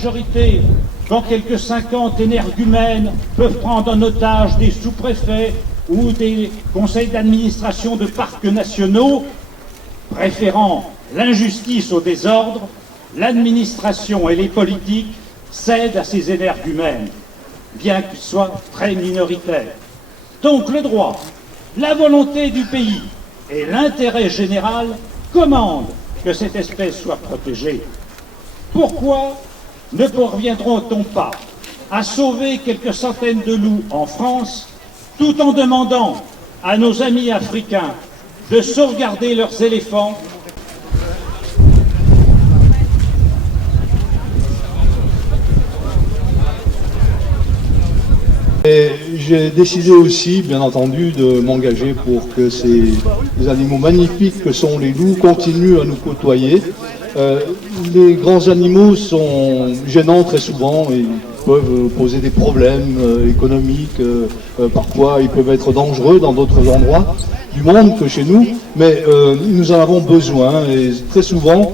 majorité, quand quelques 50 énergumènes peuvent prendre en otage des sous-préfets ou des conseils d'administration de parcs nationaux, préférant l'injustice au désordre, l'administration et les politiques cèdent à ces énergumènes, bien qu'ils soient très minoritaires. Donc le droit, la volonté du pays et l'intérêt général commandent que cette espèce soit protégée. Pourquoi ne parviendront-on pas à sauver quelques centaines de loups en France, tout en demandant à nos amis africains de sauvegarder leurs éléphants ? J'ai décidé aussi, bien entendu, de m'engager pour que ces animaux magnifiques que sont les loups continuent à nous côtoyer. Les grands animaux sont gênants très souvent et peuvent poser des problèmes économiques. Parfois, ils peuvent être dangereux dans d'autres endroits du monde que chez nous, mais nous en avons besoin et très souvent,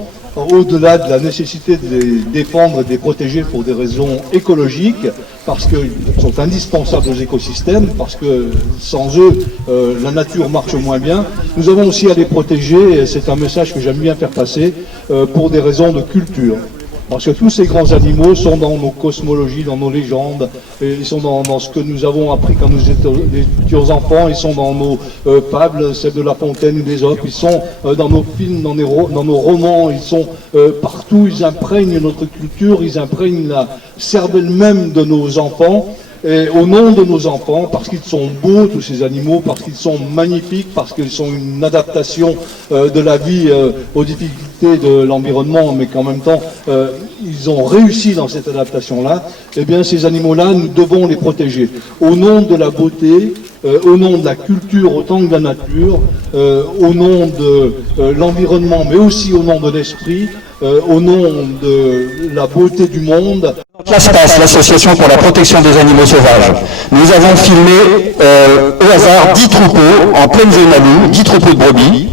au-delà de la nécessité de les défendre et de les protéger pour des raisons écologiques, parce qu'ils sont indispensables aux écosystèmes, parce que sans eux, la nature marche moins bien, nous avons aussi à les protéger, et c'est un message que j'aime bien faire passer, pour des raisons de culture. Parce que tous ces grands animaux sont dans nos cosmologies, dans nos légendes, et ils sont dans ce que nous avons appris quand nous étions enfants, ils sont dans nos fables, celles de La Fontaine ou d'Ésope, ils sont dans nos films, dans nos romans, ils sont partout, ils imprègnent notre culture, ils imprègnent la cervelle même de nos enfants. Et au nom de nos enfants, parce qu'ils sont beaux, tous ces animaux, parce qu'ils sont magnifiques, parce qu'ils sont une adaptation de la vie aux difficultés de l'environnement, mais qu'en même temps, ils ont réussi dans cette adaptation-là, eh bien, ces animaux-là, nous devons les protéger. Au nom de la beauté, au nom de la culture autant que de la nature, au nom de l'environnement, mais aussi au nom de l'esprit, au nom de la beauté du monde. L'ASPAS, l'Association pour la protection des animaux sauvages. Nous avons filmé au hasard 10 troupeaux en pleine zone à loup, 10 troupeaux de brebis.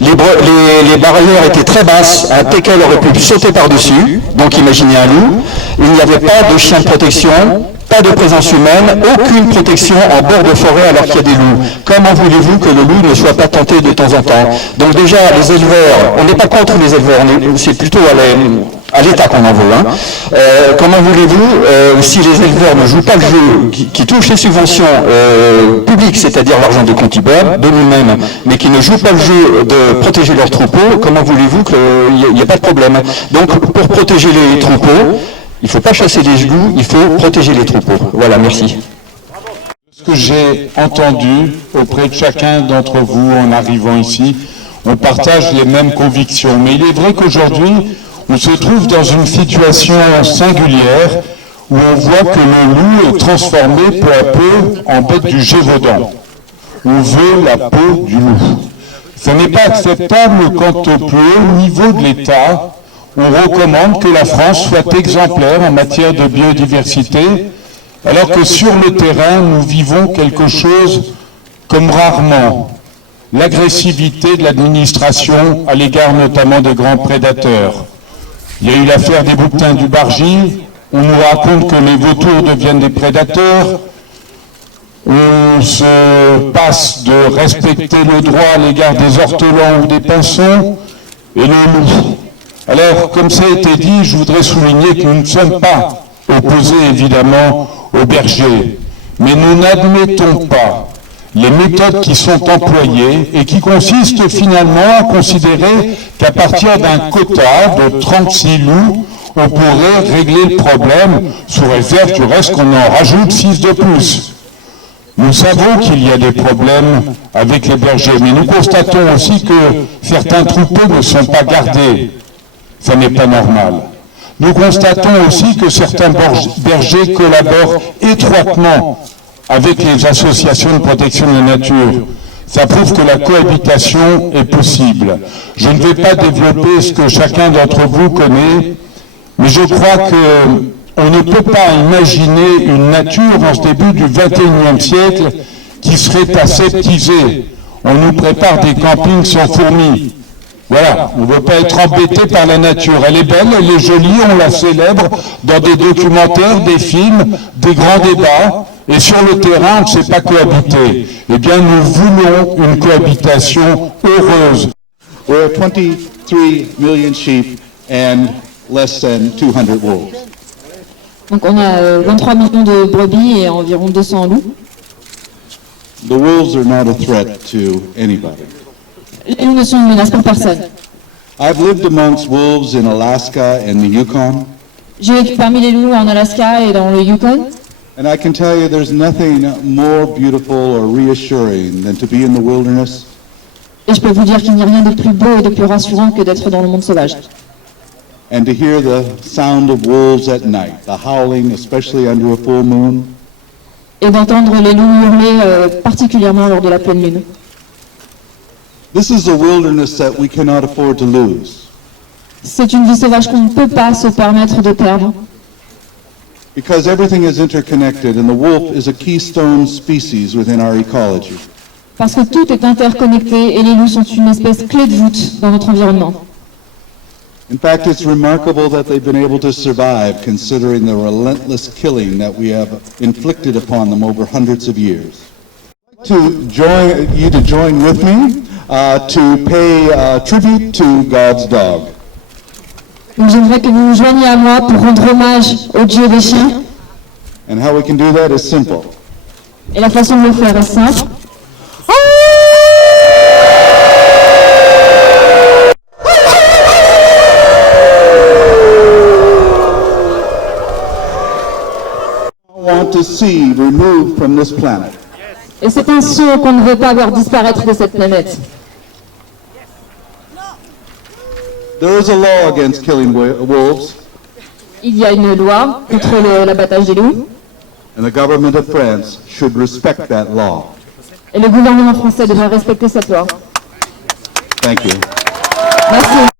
Les barrières étaient très basses, un teckel aurait pu sauter par-dessus, donc imaginez un loup. Il n'y avait pas de chien de protection, pas de présence humaine, aucune protection en bord de forêt alors qu'il y a des loups. Comment voulez-vous que le loup ne soit pas tenté de temps en temps? Donc déjà, les éleveurs, on n'est pas contre les éleveurs, c'est plutôt à l'État qu'on en veut. Comment voulez-vous, si les éleveurs ne jouent pas le jeu, qui touchent les subventions publiques, c'est-à-dire l'argent des contribuables, de nous-mêmes, mais qui ne jouent pas le jeu de protéger leurs troupeaux, comment voulez-vous qu'il n'y ait pas de problème? Donc pour protéger les troupeaux, il ne faut pas chasser les loups, il faut protéger les troupeaux. Voilà, merci. Ce que j'ai entendu auprès de chacun d'entre vous en arrivant ici, on partage les mêmes convictions. Mais il est vrai qu'aujourd'hui, on se trouve dans une situation singulière où on voit que le loup est transformé peu à peu en bête du Gévaudan. On veut la peau du loup. Ce n'est pas acceptable quand au plus haut niveau de l'État, on recommande que la France soit exemplaire en matière de biodiversité, alors que sur le terrain, nous vivons quelque chose comme rarement. L'agressivité de l'administration à l'égard notamment des grands prédateurs. Il y a eu l'affaire des bouquetins du Bargy, on nous raconte que les vautours deviennent des prédateurs, on se passe de respecter le droit à l'égard des ortolans ou des pinsons, et le loup. Alors, comme ça a été dit, je voudrais souligner que nous ne sommes pas opposés évidemment aux bergers, mais nous n'admettons pas les méthodes qui sont employées et qui consistent finalement à considérer qu'à partir d'un quota de 36 loups, on pourrait régler le problème, sous réserve du reste qu'on en rajoute 6 de plus. Nous savons qu'il y a des problèmes avec les bergers, mais nous constatons aussi que certains troupeaux ne sont pas gardés. Ça n'est pas normal. Nous constatons aussi que certains bergers collaborent étroitement avec les associations de protection de la nature. Ça prouve que la cohabitation est possible. Je ne vais pas développer ce que chacun d'entre vous connaît, mais je crois qu'on ne peut pas imaginer une nature en ce début du XXIe siècle qui serait aseptisée. On nous prépare des campings sans fourmis. Voilà, on ne veut pas être embêté par la nature. Elle est belle, elle est jolie, on la célèbre dans des documentaires, des films, des grands débats. Et sur le terrain, on ne sait pas cohabiter. Eh bien, nous voulons une cohabitation heureuse. We're at 23 million sheep and less than 200 wolves. Donc on a 23 millions de brebis et environ 200 loups. The wolves are not a threat to anybody. Les loups ne sont une menace pour personne. I've lived amongst wolves in Alaska and the Yukon, J'ai vécu parmi les loups en Alaska et dans le Yukon. and I can tell you there's nothing more beautiful or reassuring than to be in the wilderness Et je peux vous dire qu'il n'y a rien de plus beau et de plus rassurant que d'être dans le monde sauvage. and to hear the sound of wolves at night, the howling, especially under a full moon. Et d'entendre les loups hurler particulièrement lors de la pleine lune. This is a wilderness that we cannot afford to lose, C'est une vie sauvage qu'on ne peut pas se permettre de perdre. because everything is interconnected and the wolf is a keystone species within our ecology. Parce que tout est interconnecté et les loups sont une espèce clé de voûte dans notre environnement. In fact, it's remarkable that they've been able to survive considering the relentless killing that we have inflicted upon them over hundreds of years. To join with me to pay tribute to God's dog. Donc j'aimerais que vous vous joigniez à moi pour rendre hommage au Dieu des chiens. And how we can do that is simple. Et la façon de le faire est simple. I want to see removed from this planet. Et c'est un son qu'on ne veut pas voir disparaître de cette planète. There is a law against killing wolves, Il y a une loi contre l'abattage des loups. and the government of France should respect that law. Et le gouvernement français devrait respecter cette loi. Thank you. Merci.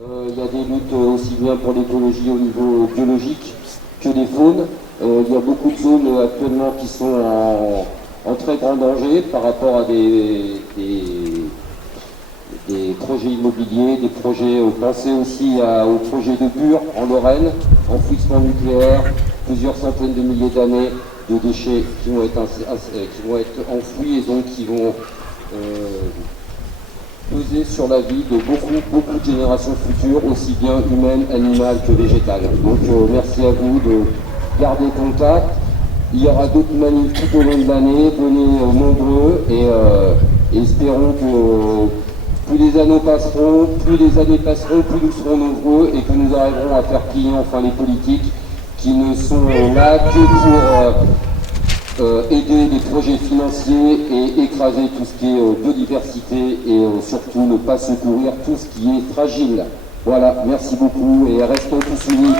Il y a des luttes aussi bien pour l'écologie au niveau biologique que des faunes. Il y a beaucoup de zones actuellement qui sont en très grand danger par rapport à des des projets immobiliers, des projets, pensez aussi au projet de Bure en Lorraine, enfouissement nucléaire, plusieurs centaines de milliers d'années de déchets qui vont être enfouis et donc qui vont peser sur la vie de beaucoup de générations futures, aussi bien humaines, animales que végétales. Donc merci à vous de garder contact. Il y aura d'autres manifs tout au long de l'année, venez nombreux et espérons que plus les années passeront, plus nous serons nombreux et que nous arriverons à faire plier enfin les politiques qui ne sont là que pour aider les projets financiers et écraser tout ce qui est biodiversité et surtout ne pas secourir tout ce qui est fragile. Voilà, merci beaucoup et restons tous unis.